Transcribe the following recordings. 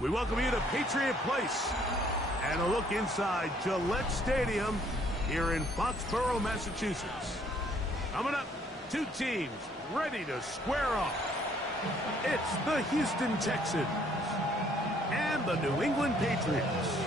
We welcome you to Patriot Place and a look inside Gillette Stadium here in Foxborough, Massachusetts. Coming up, two teams ready to square off. It's the Houston Texans and the New England Patriots.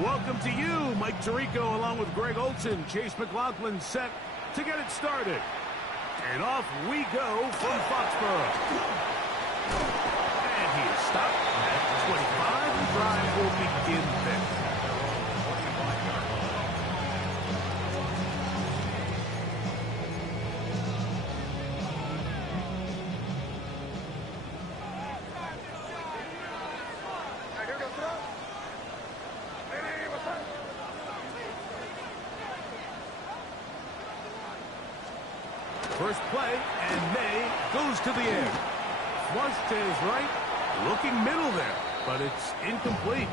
Welcome to you, Mike Tirico, along with Greg Olson. Chase McLaughlin set to get it started. And off we go from Foxborough. And he is stopped at 25. The drive will begin there. First play, and May goes to the air. Flushed to his right, looking middle there, but it's incomplete.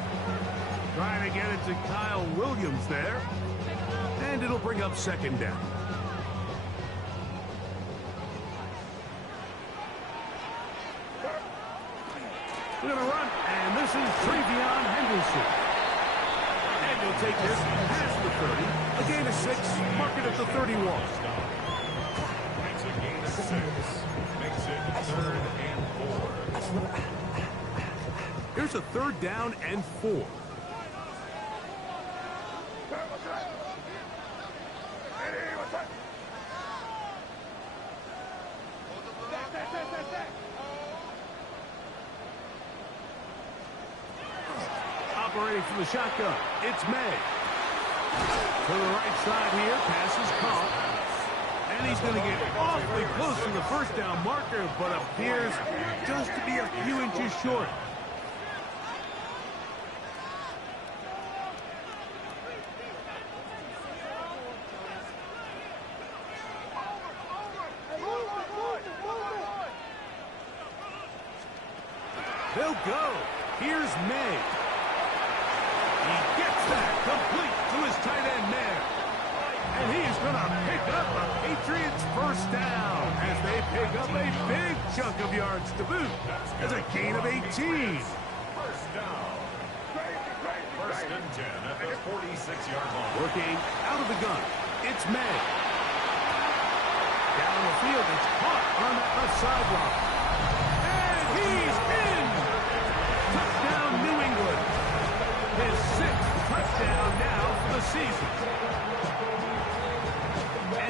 Trying to get it to Kyle Williams there, and it'll bring up second down. We're going to run, and this is Travion Henderson. And he'll take this past the 30, a gain of 6, mark it at the 31. Makes it 3rd and 4. Here's a 3rd down and 4. Operating from the shotgun, it's May. To the right side here, pass is caught. And he's going to get awfully close to the first down marker, but appears just to be a few inches short. They'll go. Here's May. He gets that complete to his tight end man. And he's going to pick up a Patriots first down as they pick up a big chunk of yards to boot. As a gain of 18. First down. 1st and 10 at the 46-yard line. Working out of the gun, it's May. Down the field, it's caught on that left sideline. And he's in! Touchdown, New England. His 6th touchdown now for the season.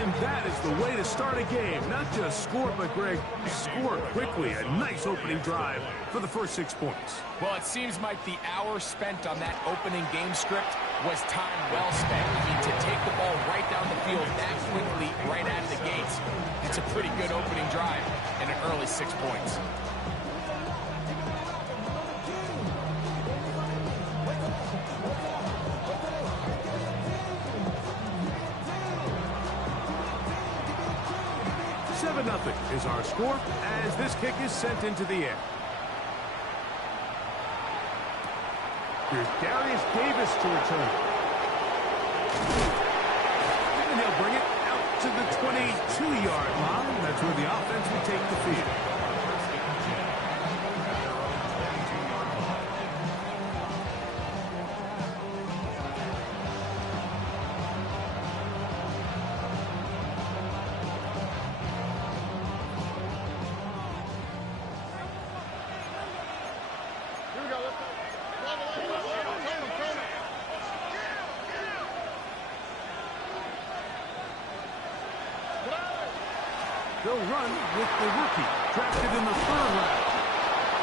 And that is the way to start a game. Not just score, but, Greg, score quickly. A nice opening drive for the first 6 points. Well, it seems like the hour spent on that opening game script was time well spent. I mean, to take the ball right down the field that quickly, right out of the gates, it's a pretty good opening drive and an early 6 points. Nothing is our score as this kick is sent into the air. Here's Darius Davis to return. And he'll bring it out to the 22-yard line. That's where the offense will take the field. They'll run with the rookie, drafted in the 3rd round.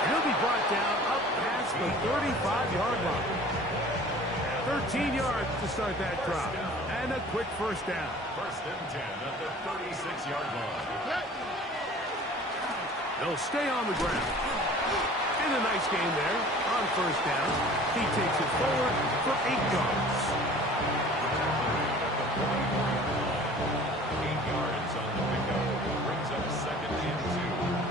And he'll be brought down up past the 35-yard line. 13 yards to start that drive. And a quick first down. 1st and 10 at the 36-yard line. They'll stay on the ground. And a nice game there on 1st down. He takes it forward for 8 yards. 8 yards on the pickup. Brings up 2nd and 2.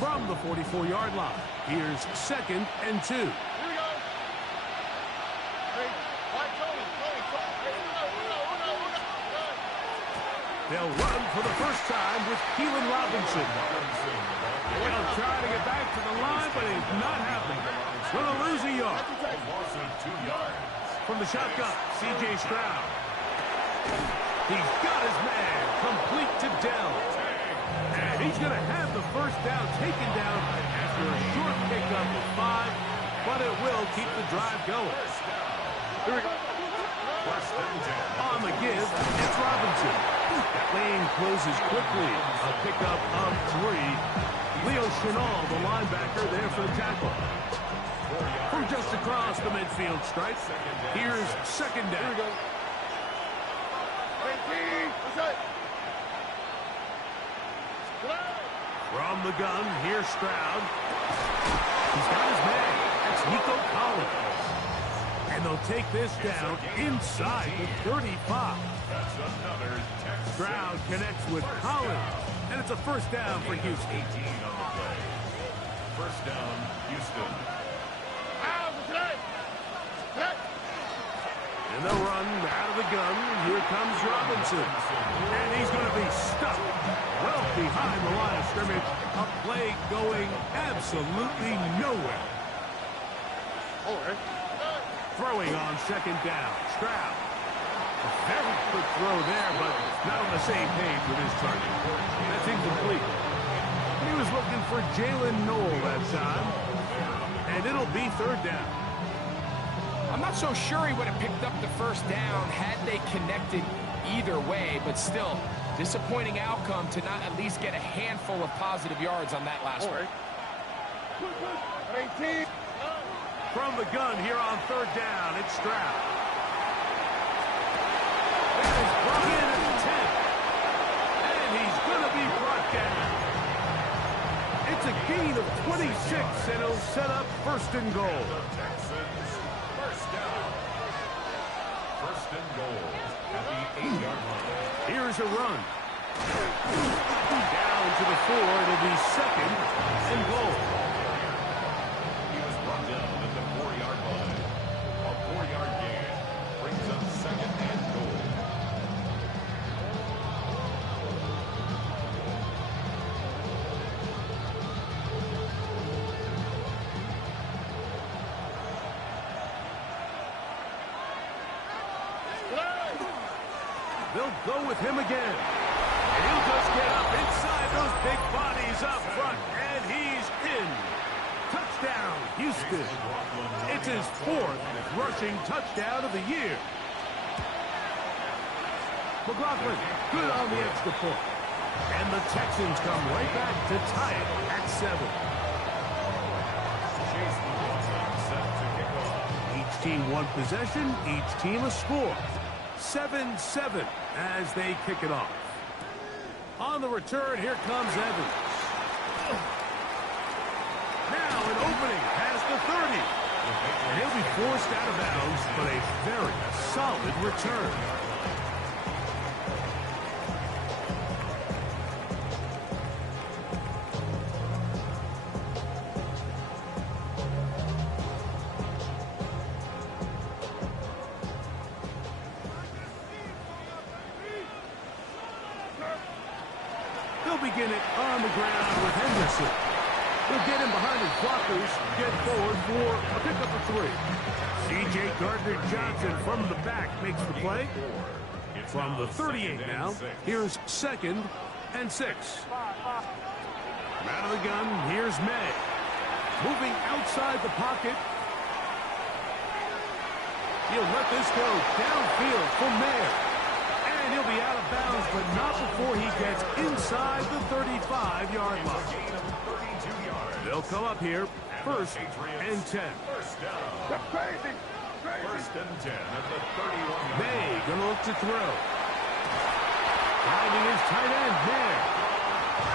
From the 44-yard line, here's 2nd and 2. They'll run for the first time with Keelan Robinson. They'll try to get back to the line, but it's not happening. Going to lose a yard. Loss of 2 yards. From the shotgun, C.J. Stroud. He's got his man complete to Dell. And he's going to have the first down taken down after a short pickup of 5, but it will keep the drive going. Here we go. On the give, it's Robinson. That lane closes quickly. A pickup of 3. Leo Chenal, the linebacker, there for the tackle. From just across the midfield stripe, here's 2nd down. From the gun, here's Stroud. He's got his man. That's Nico Collins. And they'll take this down inside the 35. Stroud connects with Collins. And it's a first down for Houston. 18 on the play. First down, Houston. And they'll run out of the gun. Here comes Robinson. And he's going to be stuck well behind the line of scrimmage. A play going absolutely nowhere. Throwing on 2nd down. Stroud. A very quick throw there, but not on the same page with his target. That's incomplete. He was looking for Jalen Noel that time. And it'll be 3rd down. I'm not so sure he would have picked up the first down had they connected either way, but still, disappointing outcome to not at least get a handful of positive yards on that last one. From the gun here on 3rd down, it's Stroud. That is brought in at the 10. And he's going to be brought down. It's a gain of 26, and he'll set up 1st and goal. First down. 1st and goal at the 8-yard line. Here's a run. Down to the 4. It'll be 2nd and goal. He was brought down at the 4-yard line. A 4-yard gain brings up 2nd and goal. They'll go with him again. And he'll just get up inside those big bodies up front. And he's in. Touchdown, Houston. It's his 4th rushing touchdown of the year. McLaughlin, good on the extra point. And the Texans come right back to tie it at 7. Chase McLaughlin set to kick off. Each team one possession, each team a score. 7-7 as they kick it off. On the return, here comes Evans. Now an opening past the 30. And he'll be forced out of bounds, but a very solid return. They'll begin it on the ground with Henderson. They'll get him behind his blockers, get forward for a pickup of 3. C.J. Gardner-Johnson from the back makes the play. From the 38 now, here's 2nd and 6. Out of the gun, here's May. Moving outside the pocket. He'll let this go downfield for Mayer. And he'll be out of bounds, but not before he gets inside the 35-yard line. They'll come up here, 1st and 10. First and 10 at the 31. May gonna look to throw. Finding his tight end, Mayer.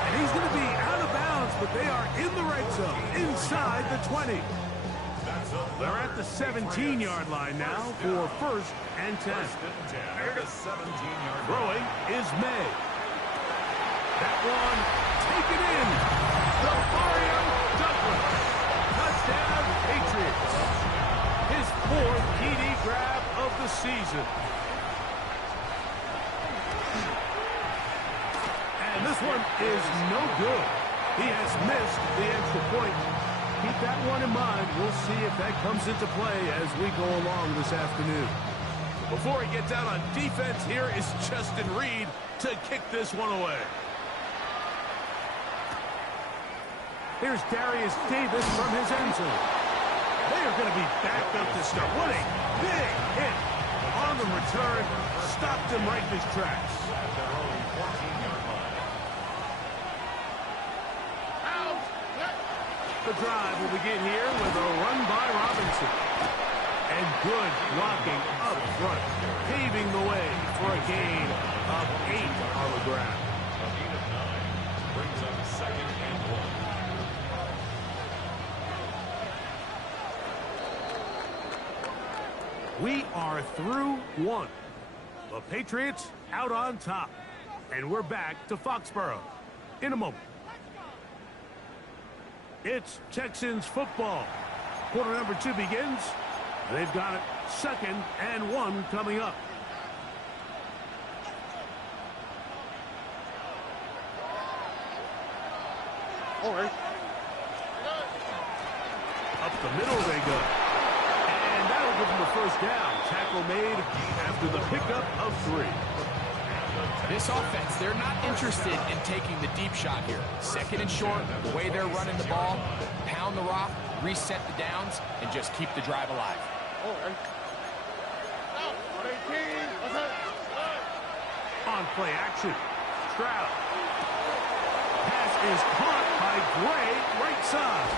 And he's going to be out of bounds, but they are in the right zone, inside the 20. They're at the 17-yard line now for 1st and 10. Throwing is May. That one taken in. Mario Douglas. Touchdown, Patriots. His 4th TD grab of the season. And this one is no good. He has missed the extra point. Keep that one in mind. We'll see if that comes into play as we go along this afternoon. Before he gets out on defense, here is Justin Reed to kick this one away. Here's Darius Davis from his end zone. They are going to be backed up to start. What a big hit on the return. Stopped him right in his tracks. The drive will begin here with a run by Robinson. And good blocking up front, paving the way for a gain of 8 on the ground. A gain of 9 brings up 2nd and 1. We are through 1. The Patriots out on top. And we're back to Foxborough in a moment. It's Texans football. Quarter number 2 begins. They've got it 2nd and 1 coming up. All right. Up the middle they go. And that'll give them a 1st down. Tackle made after the pickup of 3. This offense, they're not interested in taking the deep shot here. 2nd and short, the way they're running the ball, pound the rock, reset the downs, and just keep the drive alive. On play action. Stroud. Pass is caught by Gray, right side.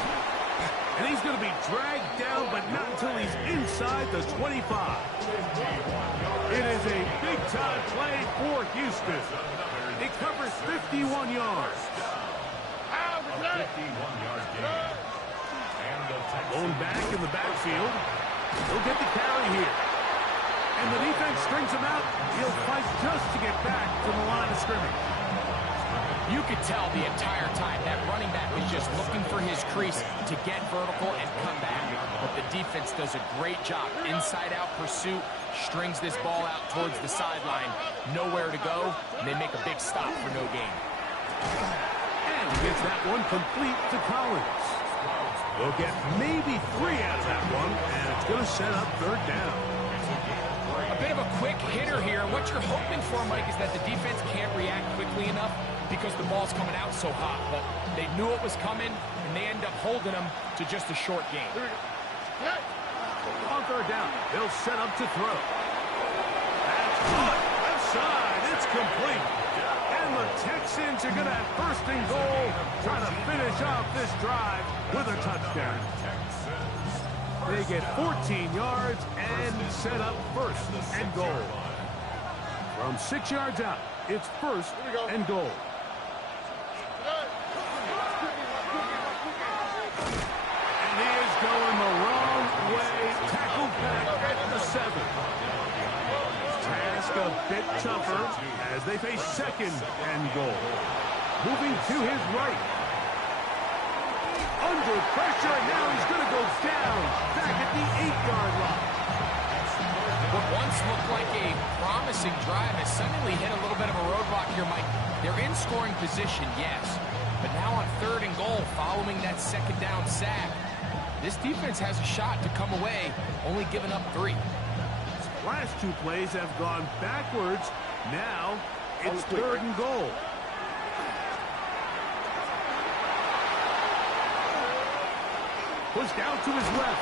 And he's going to be dragged down, but not until he's inside the 25. It is a big-time play for Houston. It covers 51 yards. A 51-yard gain. And the Going back in the backfield. He'll get the carry here. And the defense strings him out. He'll fight just to get back to the line of scrimmage. You could tell the entire time that running back was just looking for his crease to get vertical and come back. But the defense does a great job. Inside-out pursuit, strings this ball out towards the sideline. Nowhere to go, and they make a big stop for no gain. And he gets that one complete to Collins. They'll get maybe 3 out of that one, and it's going to set up 3rd down. A bit of a quick hitter here. What you're hoping for, Mike, is that the defense can't react quickly enough because the ball's coming out so hot. But they knew it was coming, and they end up holding them to just a short game. On 3rd down, they'll set up to throw. That's caught. Left side. It's complete. And the Texans are going to have 1st and goal, trying to finish off this drive with a touchdown. They get 14 yards and set up 1st and goal. From 6 yards out, it's 1st and goal. And he is going the wrong way. Tackled back at the 7. Task a bit tougher as they face 2nd and goal. Moving to his right. Under pressure, and now he's going to go down back at the 8-yard line. What once looked like a promising drive has suddenly hit a little bit of a roadblock here, Mike. They're in scoring position, yes. But now on 3rd and goal, following that 2nd down sack, this defense has a shot to come away, only giving up 3. Last 2 plays have gone backwards. Now it's 3rd and goal. Pushed out to his left.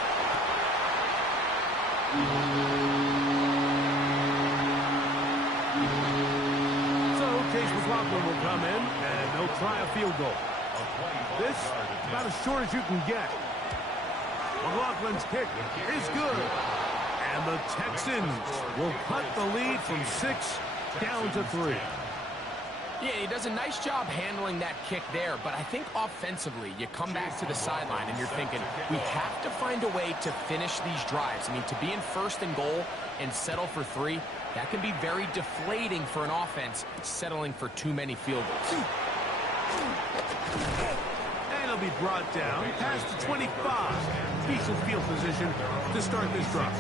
So Chase McLaughlin will come in, and they'll try a field goal. This, about as short as you can get. McLaughlin's kick is good. And the Texans will cut the lead from 6 down to 3. Yeah, he does a nice job handling that kick there, but I think offensively, you come back to the sideline and you're thinking, we have to find a way to finish these drives. I mean, to be in 1st and goal and settle for 3, that can be very deflating for an offense settling for too many field goals. And he'll be brought down past the 25. Decent field position to start this drive.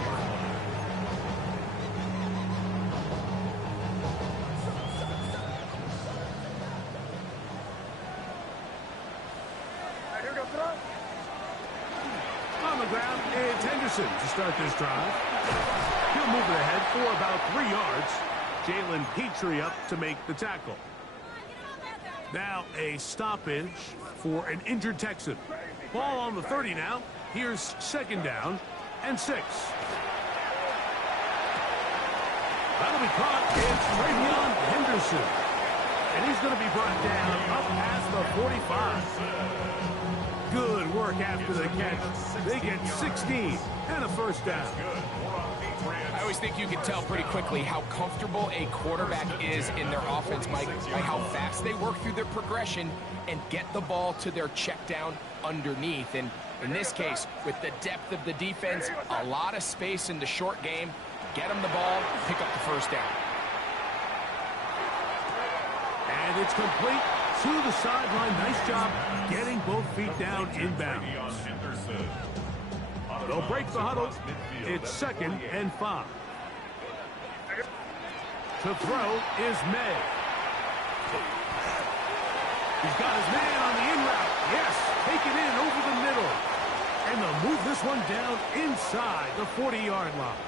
On the ground, it's Henderson to start this drive. He'll move it ahead for about 3 yards. Jalen Petrie up to make the tackle. Now a stoppage for an injured Texan. Ball on the 30 now. Here's 2nd down and 6. That'll be caught. It's Ravion Henderson. And he's going to be brought down up past the 45. Good work after the catch. They get 16 and a 1st down. I always think you can tell pretty quickly how comfortable a quarterback is in their offense, Mike, by how fast they work through their progression and get the ball to their check down underneath. And in this case, with the depth of the defense, a lot of space in the short game, get them the ball, pick up the 1st down. And it's complete to the sideline. Nice job getting both feet down inbound. They'll break the huddle. It's 2nd and 5. To throw is May. He's got his man on the in route. Yes, take it in over the middle. And they'll move this one down inside the 40-yard line.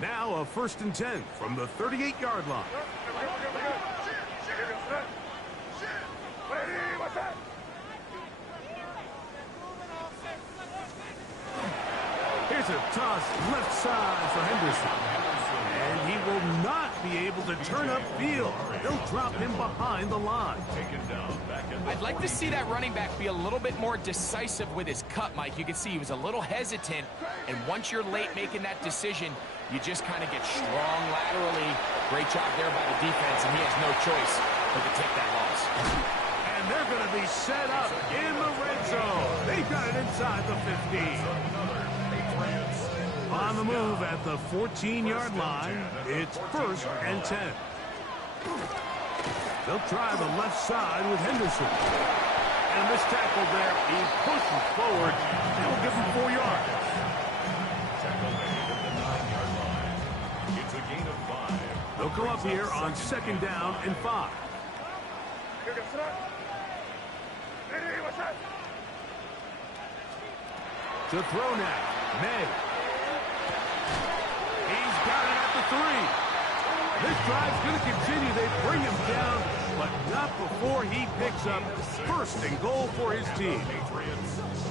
Now a 1st and 10 from the 38-yard line. Here's a toss left side for Henderson. And he will not be able to turn upfield. They'll drop him behind the line. I'd like to see that running back be a little bit more decisive with his cut, Mike. You can see he was a little hesitant, and once you're late making that decision, you just kind of get strong laterally. Great job there by the defense, and he has no choice but to take that loss. And they're going to be set up in the red zone. They've got it inside the 15. On the move at the 14-yard line, it's 1st and 10. They'll try the left side with Henderson. And this tackle there, he pushes forward. They'll give him 4 yards. It's a gain of 5. They'll go up here on 2nd down and 5. To throw now, May. He's got it at the 3. This drive's going to continue. They bring him down, but not before he picks up 1st and goal for his team.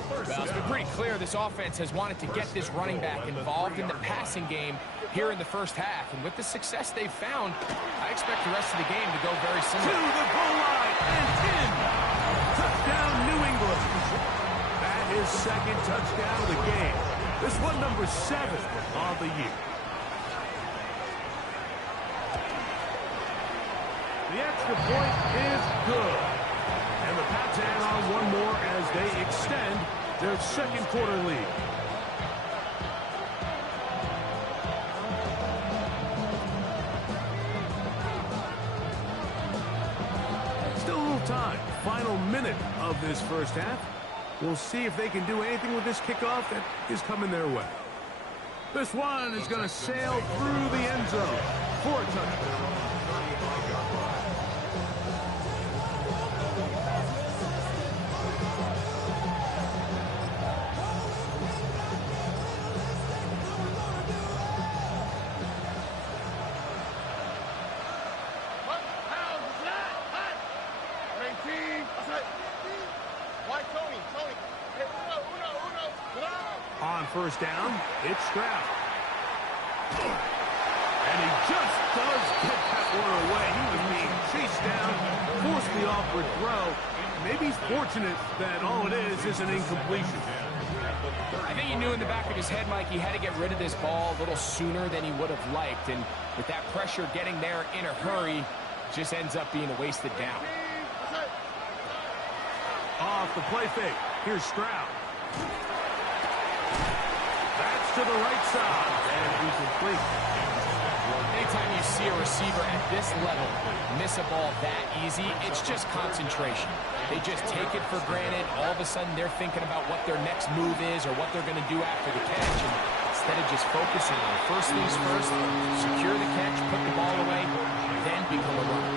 Well, it's been pretty clear this offense has wanted to get this running back involved in the passing game here in the 1st half. And with the success they've found, I expect the rest of the game to go very similar. To the goal line and in. Touchdown, New England. That is 2nd touchdown of the game. This one number 7 of the year. The extra point is good. And the Pats add on one more as they extend their 2nd quarter lead. Still a little time. Final minute of this 1st half. We'll see if they can do anything with this kickoff that is coming their way. This one is going to sail through the end zone for a touchdown. On first down, it's Stroud. And he just does get that one away. He was being chased down, forced the awkward throw. Maybe he's fortunate that all it is an incompletion. I think he knew in the back of his head, Mike, he had to get rid of this ball a little sooner than he would have liked. And with that pressure getting there in a hurry, just ends up being a wasted down. Off the play fake. Here's Stroud. That's to the right side. And incomplete. Anytime you see a receiver at this level miss a ball that easy, it's just concentration. They just take it for granted. All of a sudden, they're thinking about what their next move is or what they're going to do after the catch. And instead of just focusing on first things first, secure the catch, put the ball away, then become a runner.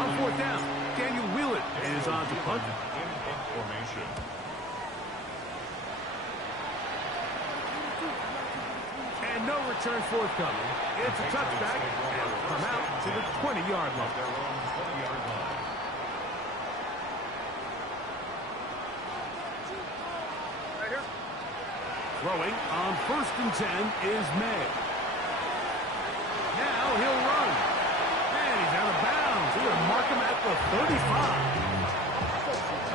On fourth down, Daniel Wheelan is on to punt. Formation. And no return forthcoming. It's a touchback and come out to the 20-yard line. Their own 20-yard line. Throwing on first and 10 is May. Now he'll run. And he's out of bounds. He'll mark him at the 35.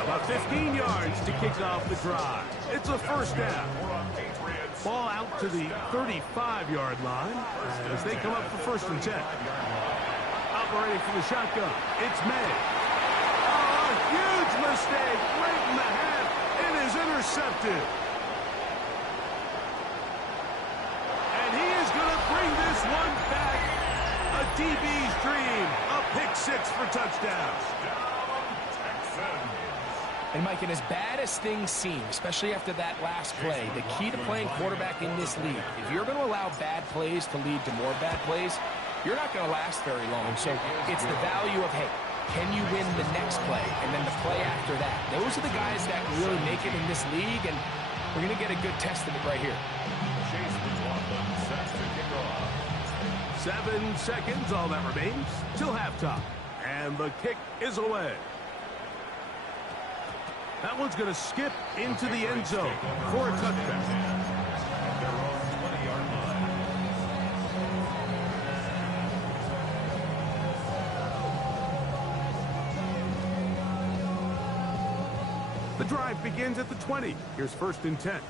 About 15 yards to kick off the drive. It's a first down. Ball out to the 35-yard line as they come up for first and 10. Operating from the shotgun, it's May. Oh, a huge mistake right in the half. It is intercepted. And he is going to bring this one back. A DB's dream. A pick six for touchdown. And, Mike, and as bad as things seem, especially after that last play, the key to playing quarterback in this league, if you're going to allow bad plays to lead to more bad plays, you're not going to last very long. So it's the value of, hey, can you win the next play and then the play after that? Those are the guys that really make it in this league, and we're going to get a good test of it right here. 7 seconds, all that remains, till halftime. And the kick is away. That one's going to skip into the end zone for a touchback. Their own 20-yard line. The drive begins at the 20. Here's first and 10.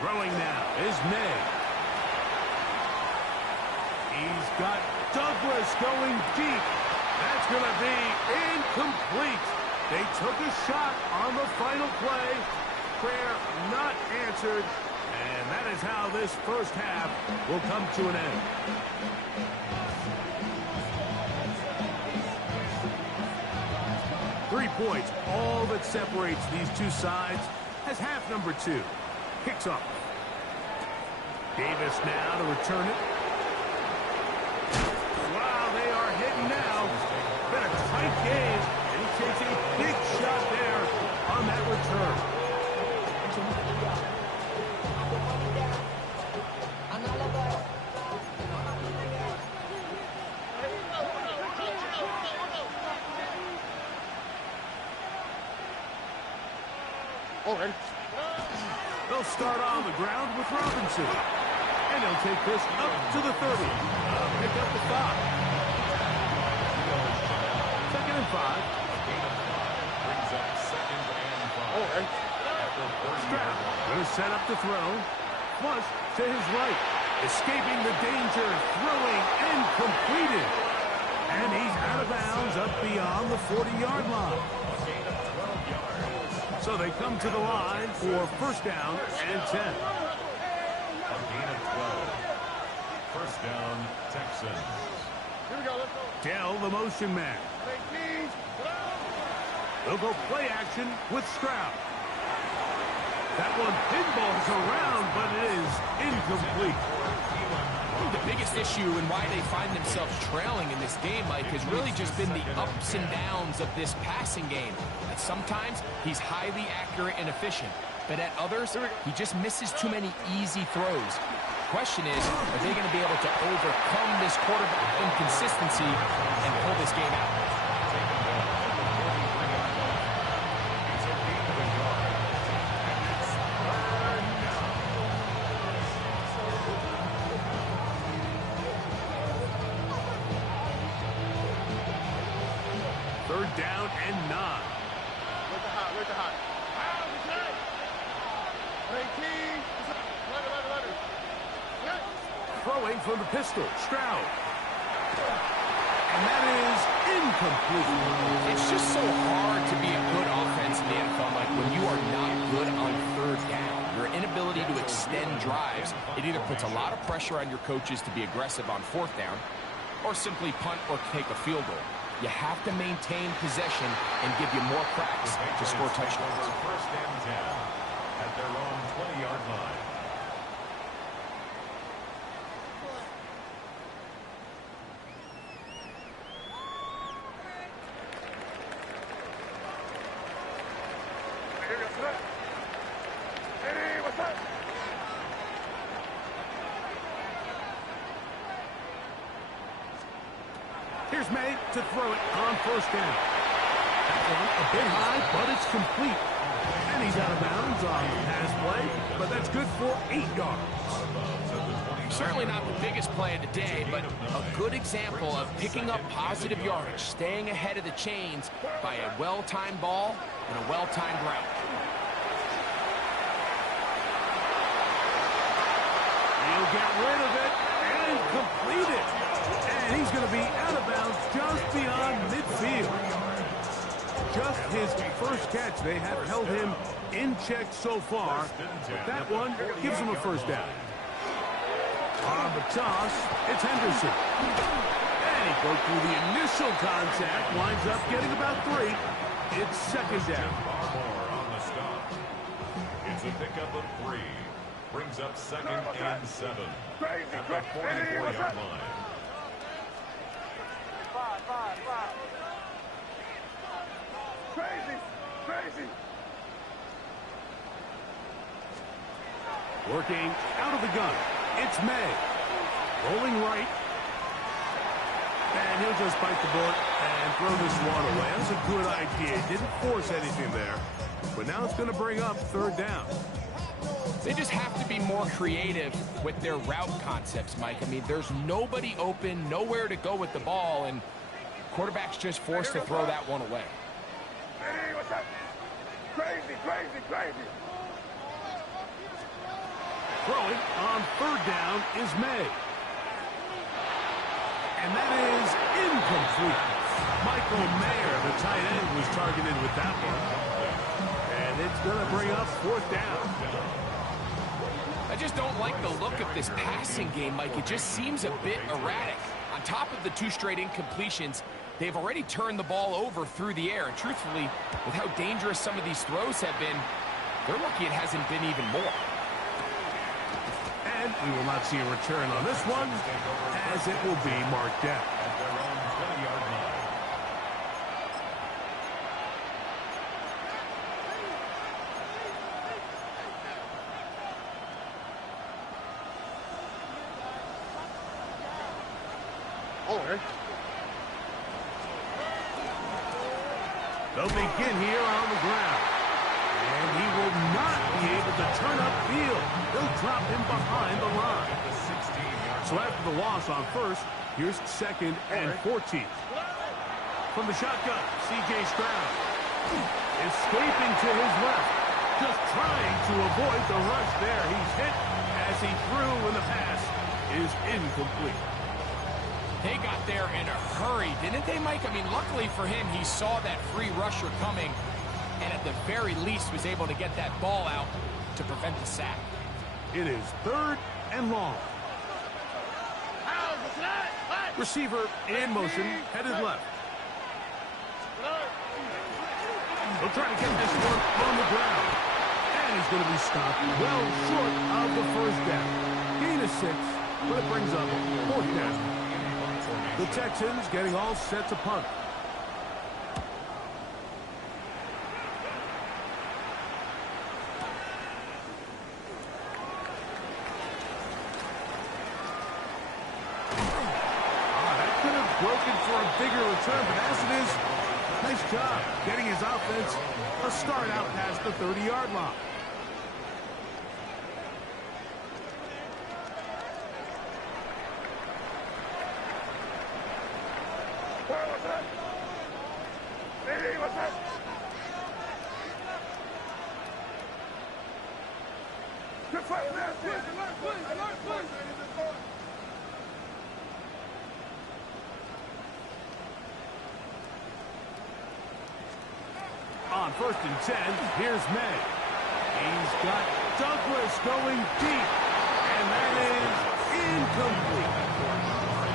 Throwing now is May. He's got Douglas going deep. That's going to be incomplete. They took a shot on the final play. Prayer not answered. And that is how this first half will come to an end. Three points, all that separates these two sides, as half number 2 kicks off. Davis now to return it. Wow, they are hitting now. Been a tight game, and he takes a big shot there on that return. Okay. They'll start on the ground with Robinson. And he'll take this up to the 30. Pick up the 5. Second and 5. Brings up second and 5. Okay. Stroud going to set up the throw. Flush to his right. Escaping the danger. Throwing and completed. And he's out of bounds up beyond the 40-yard line. So they come to the line for first down and 10. A gain of 12. First down, Texans. Here we go. Let's go. Dell, the motion man. They'll go play action with Stroud. That one pinballs around, but it is incomplete. The biggest issue and why they find themselves trailing in this game, Mike, has really just been the ups and downs of this passing game. At sometimes, he's highly accurate and efficient, but at others, he just misses too many easy throws. The question is, are they going to be able to overcome this quarterback inconsistency and pull this game out? Throwing from the pistol, Stroud. And that is incomplete. It's just so hard to be a good offense in the NFL, Mike, when you are not good on third down. Your inability to extend drives, it either puts a lot of pressure on your coaches to be aggressive on fourth down or simply punt or take a field goal. You have to maintain possession and give you more cracks to score touchdowns. First and 10 at their own 20-yard line. Here's May to throw it on first down. That one a bit high, but it's complete. And he's out of bounds on the pass play, but that's good for 8 yards. Certainly not the biggest play of the day, but a good example of picking up positive yardage, staying ahead of the chains by a well-timed ball and a well-timed route. He'll get rid of it and complete it. And he's going to be out of bounds just beyond midfield. Just his first catch. They have held him in check so far. But that one gives him a first down. On the toss, it's Henderson. And he broke through the initial contact. Winds up getting about 3. It's second down. On the stop. It's a pickup of 3. Brings up second and 7 at the 44-yard line. Crazy. Working out of the gun. It's May. Rolling right. And he'll just bite the bullet and throw this one away. That's a good idea. Didn't force anything there. But now it's going to bring up third down. They just have to be more creative with their route concepts, Mike. I mean, there's nobody open, nowhere to go with the ball, and quarterback's just forced to throw that one away. Hey, what's up? Crazy. Throwing on third down is May. And that is incomplete. Michael Mayer, the tight end, was targeted with that one. And it's going to bring up fourth down. I just don't like the look of this passing game, Mike. It just seems a bit erratic. On top of the 2 straight incompletions, they've already turned the ball over through the air. And truthfully, with how dangerous some of these throws have been, they're lucky it hasn't been even more. And we will not see a return on this one, as it will be marked down. At their own 20-yard line. They'll begin here on the ground. And he will not be able to turn upfield. They'll drop him behind the line. So after the loss on first, here's second and 14. From the shotgun, C.J. Stroud. Escaping to his left. Just trying to avoid the rush there. He's hit as he threw, and the pass is incomplete. They got there in a hurry, didn't they, Mike? I mean, luckily for him, he saw that free rusher coming, and at the very least was able to get that ball out to prevent the sack. It is third and long. Receiver in motion, headed left. He'll try to get this one on the ground. And he's going to be stopped well short of the first down. Gain of 6, but it brings up fourth down. The Texans getting all set to punt. That could have broken for a bigger return, but as it is, nice job getting his offense a start out past the 30-yard line. first and 10, here's May. He's got Douglas going deep, and that is incomplete.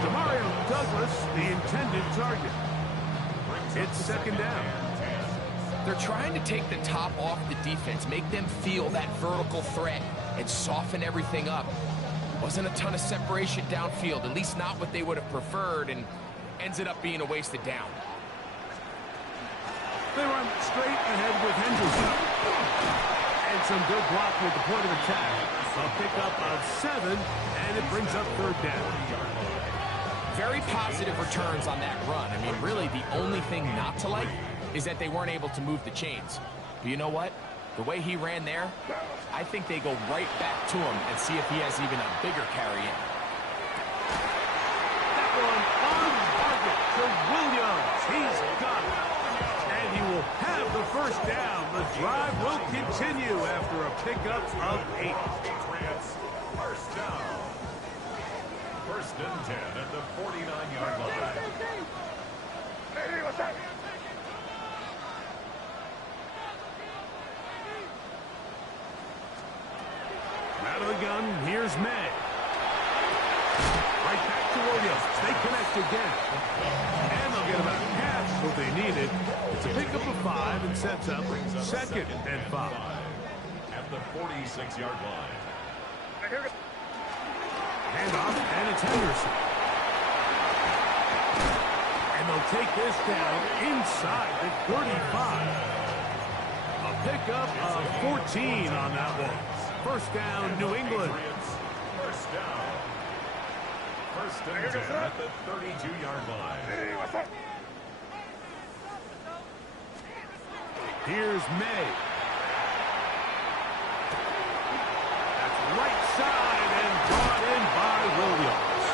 Demario Douglas, the intended target. It's second down. They're trying to take the top off the defense, make them feel that vertical threat, and soften everything up. Wasn't a ton of separation downfield, at least not what they would have preferred, and ends up being a wasted down. They run straight ahead with Henderson. And some good blocking at the point of attack. A pickup of 7, and it brings up third down. Very positive returns on that run. I mean, really, the only thing not to like is that they weren't able to move the chains. But you know what? The way he ran there, I think they go right back to him and see if he has even a bigger carry in. That one on target to Williams. He's got it. And he will have the first down. The drive will continue after a pickup of 8. First down. First and 10 at the 49-yard line. Hey, what's that? Out of the gun, here's May. Right back to Williams. They connect again. And they'll get about half what they needed. It's a pickup of 5 and sets up second and 5. At the 46-yard line. Handoff, and it's Henderson. And they'll take this down inside the 35. A pickup of 14 on that one. First down, New England. First down. First and 10 at the 32-yard line. Hey, what's that? Here's May. That's right side and brought in by Williams.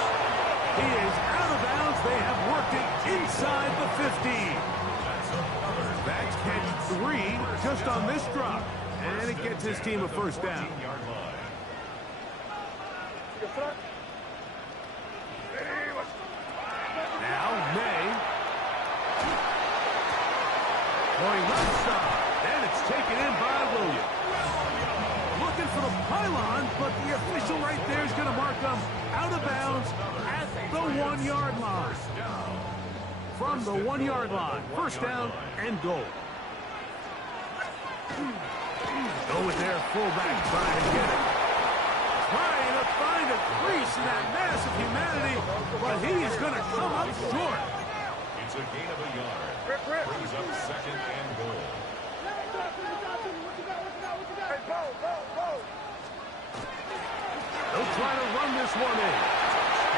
He is out of bounds. They have worked it inside the 15. That's catch 3 just on this drop. And it gets his team a first down. Now May. Going left side. And it's taken in by Williams. Looking for the pylon, but the official right there is going to mark them out of bounds at the 1-yard line. From the 1-yard line. First down and goal. Go with their fullback trying to get it. Trying to find a crease in that mass of humanity, but he is going to come up short. It's a gain of a yard. Brings up second and goal. They'll try to run this one in.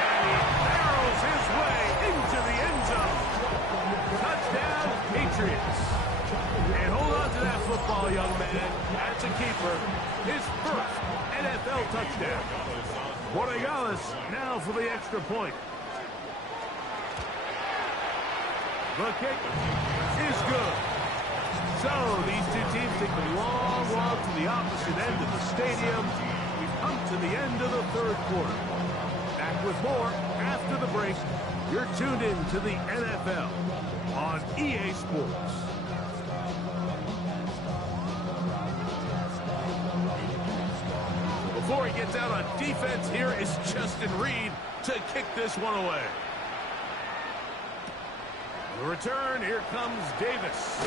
And he barrels his way into the end zone. Touchdown, Patriots. And hold on to that football, young man. That's a keeper. His first NFL touchdown. Borregales now for the extra point. The kick is good. So these two teams take a long walk to the opposite end of the stadium. We've come to the end of the third quarter. Back with more after the break. You're tuned in to the NFL on EA Sports. Before he gets out on defense, here is Justin Reed to kick this one away. The return, here comes Davis.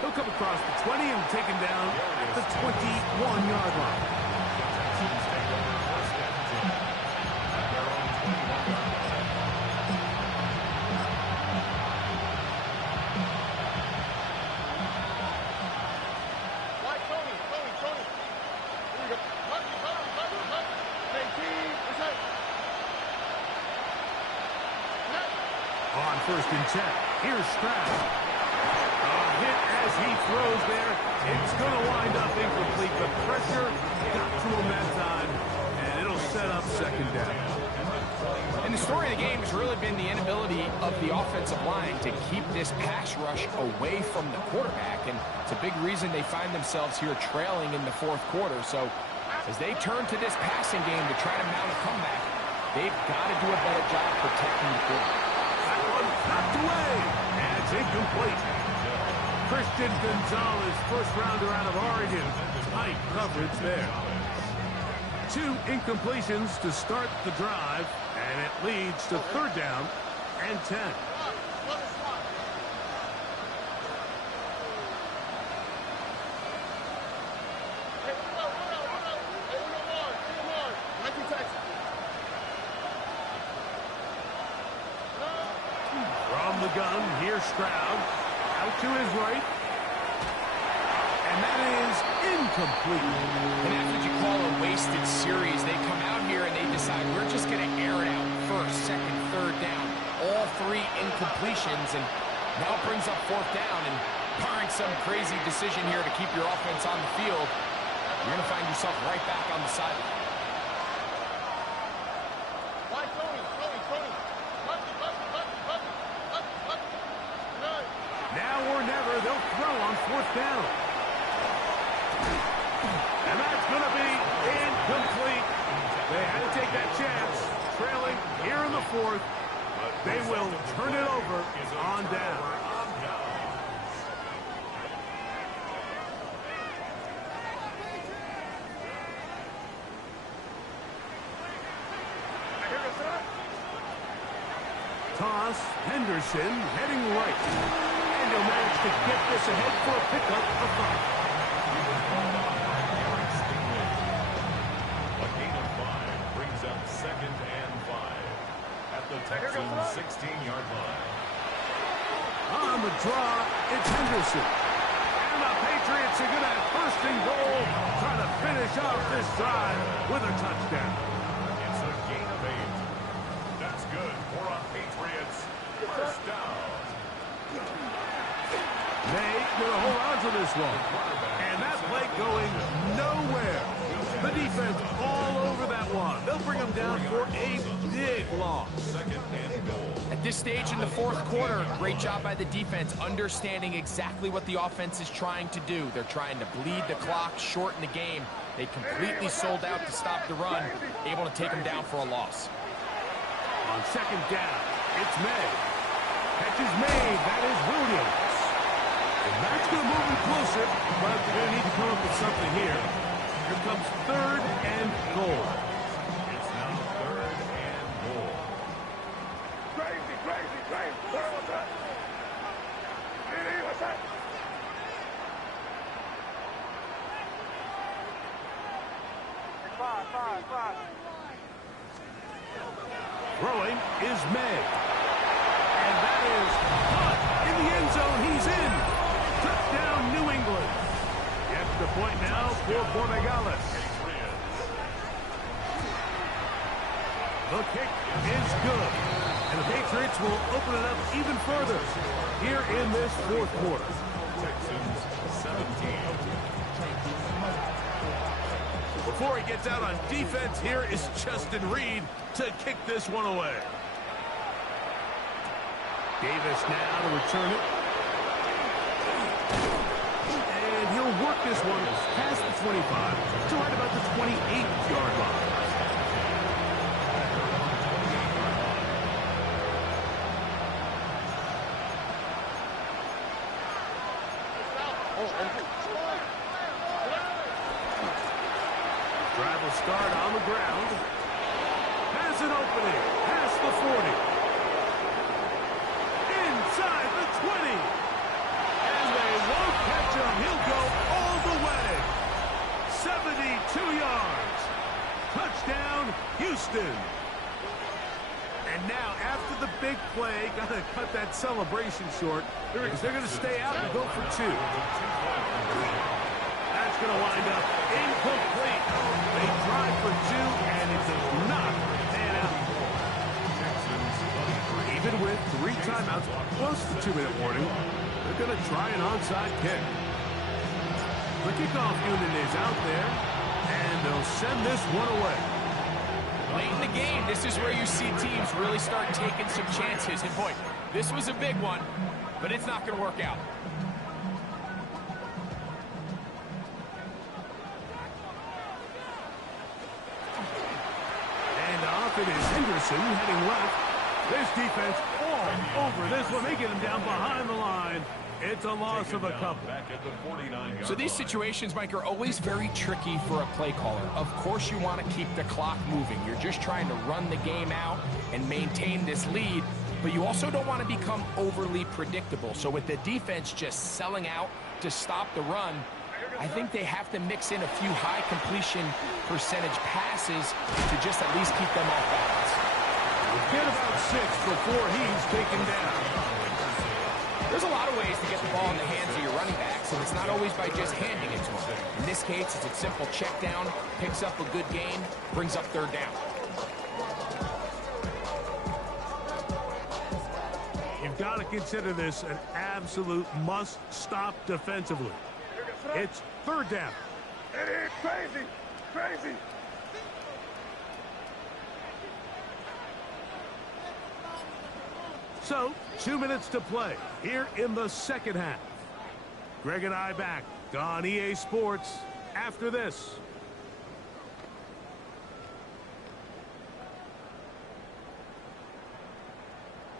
He'll come across the 20 and take him down at the 21-yard line. On first and 10, here's Stroud. A hit as he throws there. It's going to wind up incomplete. The pressure got to him that time, and it'll set up second down. And the story of the game has really been the inability of the offensive line to keep this pass rush away from the quarterback, and it's a big reason they find themselves here trailing in the fourth quarter. So as they turn to this passing game to try to mount a comeback, they've got to do a better job protecting the quarterback. That one knocked away, and it's incomplete. Christian Gonzalez, first rounder out of Oregon. Tight coverage there. 2 incompletions to start the drive, and it leads to 3rd down and 10. From the gun, here's Stroud. Out to his right. And that is incomplete. And that's what you call a wasted series. They come out here and they decide we're just going to air it out. 1st, 2nd, 3rd down. All 3 incompletions. And now it brings up 4th down. And barring some crazy decision here to keep your offense on the field, you're going to find yourself right back on the sideline. Now or never, they'll throw on 4th down. And that's going to be incomplete. They had to take that chance, trailing here in the 4th. They will turn it over on down. Toss, Henderson heading right. And he'll manage to get this ahead for a pickup of 5. A gain of 5 brings up 2nd and 5 at the Texans' 16-yard line. On the draw, it's Henderson. And the Patriots are going to have 1st and goal, trying to finish off this drive with a touchdown. It's a gain of 8. That's good for a Patriots 1st down. They going to hold on to this one. And that play going nowhere. The defense all over that one. They'll bring them down for a big loss. 2nd and goal. At this stage in the 4th quarter, great job by the defense, understanding exactly what the offense is trying to do. They're trying to bleed the clock, shorten the game. They completely sold out to stop the run, able to take them down for a loss. On 2nd down, it's May. Catch is made. That is Williams. And that's going to move them closer, but they're going to need to come up with something here. Here comes 3rd and goal. It's now 3rd and goal. Crazy, crazy, crazy. What's that? What's that? Five. Throwing is May. And that is caught in the end zone. He's in. Touchdown, New England. Gets the point now for Borregales. The kick is good. And the Patriots will open it up even further here in this 4th quarter. Texans 17. Before he gets out on defense, here is Justin Reed to kick this one away. Davis now to return it. And he'll work this one past the 25 to right about the 28-yard line. Drive will start on the ground. Has an opening. Past the 40. Inside the 20. And they won't catch him. He'll go all the way. 72 yards. Touchdown, Houston. And now, after the big play, got to cut that celebration short. They're going to stay out and go for 2. That's going to wind up incomplete. They tried for 2, and it does not pan out. Even with 3 timeouts plus the 2-minute warning, they're going to try an onside kick. The kickoff unit is out there, and they'll send this one away. Late in the game, this is where you see teams really start taking some chances. And boy, this was a big one, but it's not going to work out. It is Henderson heading left. This defense all over this one. They get him down behind the line. It's a loss of a couple. Back at the 49-yard So these situations, Mike, are always very tricky for a play caller. Of course you want to keep the clock moving. You're just trying to run the game out and maintain this lead, but you also don't want to become overly predictable. So with the defense just selling out to stop the run, I think they have to mix in a few high completion percentage passes to just at least keep them off balance. Get about 6 before he's taken down. There's a lot of ways to get the ball in the hands of your running backs, and it's not always by just handing it to them. In this case, it's a simple check down, picks up a good gain, brings up third down. You've got to consider this an absolute must-stop defensively. It's third down. It is crazy, crazy. So, 2 minutes to play here in the second half. Greg and I back on EA Sports after this.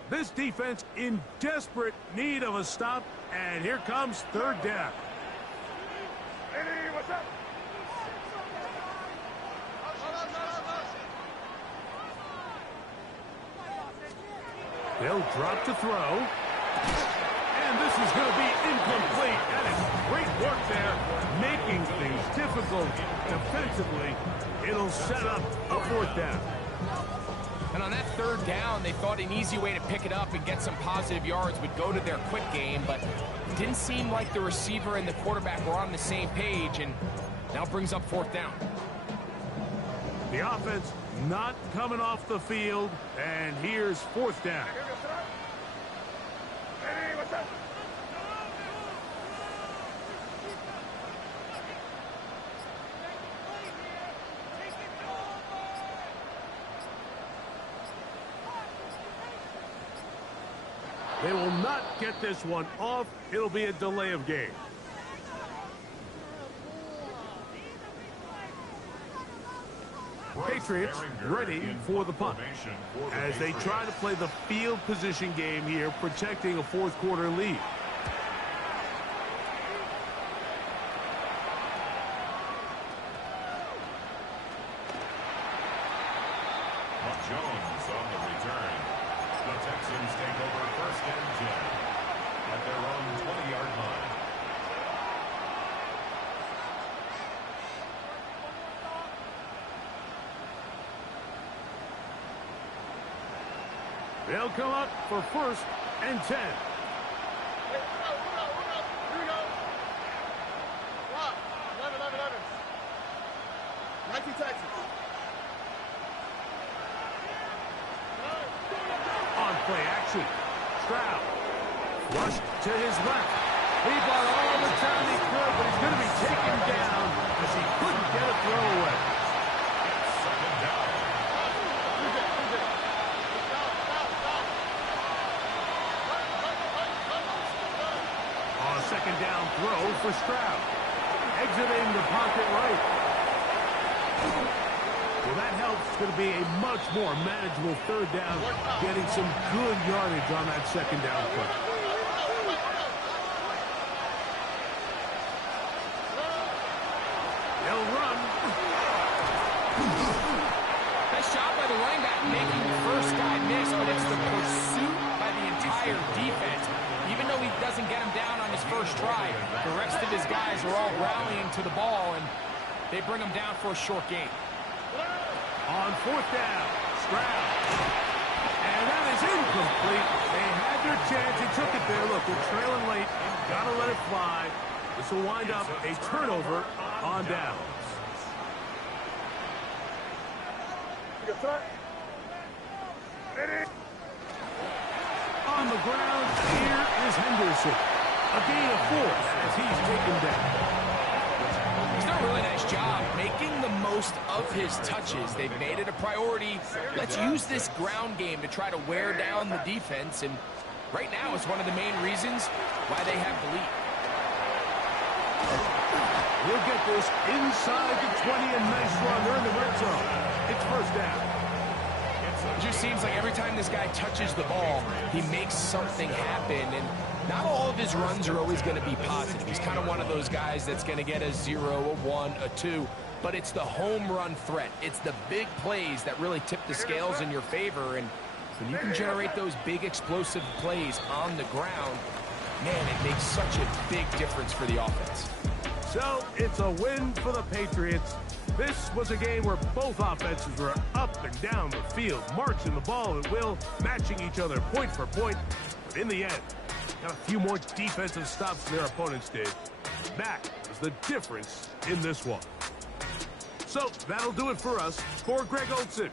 This defense in desperate need of a stop, and here comes third down. Eddie, what's up? They'll drop to throw. And this is going to be incomplete. That is great work there, making things difficult defensively. It'll set up a fourth down. And on that third down, they thought an easy way to pick it up and get some positive yards would go to their quick game, but it didn't seem like the receiver and the quarterback were on the same page, and now brings up fourth down. The offense not coming off the field, and here's fourth down. Eddie, what's up? They will not get this one off. It'll be a delay of game. Patriots ready for the punt as they try to play the field position game here, protecting a fourth quarter lead. Jones on the return. The Texans take over first and 10 at their own 20-yard line. They'll come up for first and 10. Here we go. What? 11. 19 Texans. On play action. Stroud. Rush to his left. He got all the time he could, but he's going to be taken down as he couldn't get a throw away. Second down. On a second down throw for Stroud. Exiting the pocket right. Well, that helps. It's going to be a much more manageable third down, getting some good yardage on that second down play. They'll run. Nice job by the running back making the first guy miss, but it's the pursuit by the entire defense. Even though he doesn't get him down on his first try, the rest of his guys are all rallying to the ball, and they bring him down for a short gain. On fourth down, Stroud. And that is incomplete. They had their chance. He took it there. Look, they're trailing late. Got to let it fly. This will wind up a turnover on downs. On the ground, here is Henderson. A gain of 4 as he's taken down. He's done a really nice job making the most of his touches. They've made it a priority. Let's use this ground game to try to wear down the defense, and right now it's one of the main reasons why they have the lead. We'll get this inside the 20, a nice run. They're in the red zone. It's first down. It just seems like every time this guy touches the ball, he makes something happen, and Not all of his runs are always going to be positive. He's kind of one of those guys that's going to get a 0, a 1, a 2. But it's the home run threat. It's the big plays that really tip the scales in your favor. And when you can generate those big explosive plays on the ground, man, it makes such a big difference for the offense. So it's a win for the Patriots. This was a game where both offenses were up and down the field, marching the ball at will, matching each other point for point. But in the end, got a few more defensive stops than their opponents did. That was the difference in this one. So that'll do it for us. For Greg Olson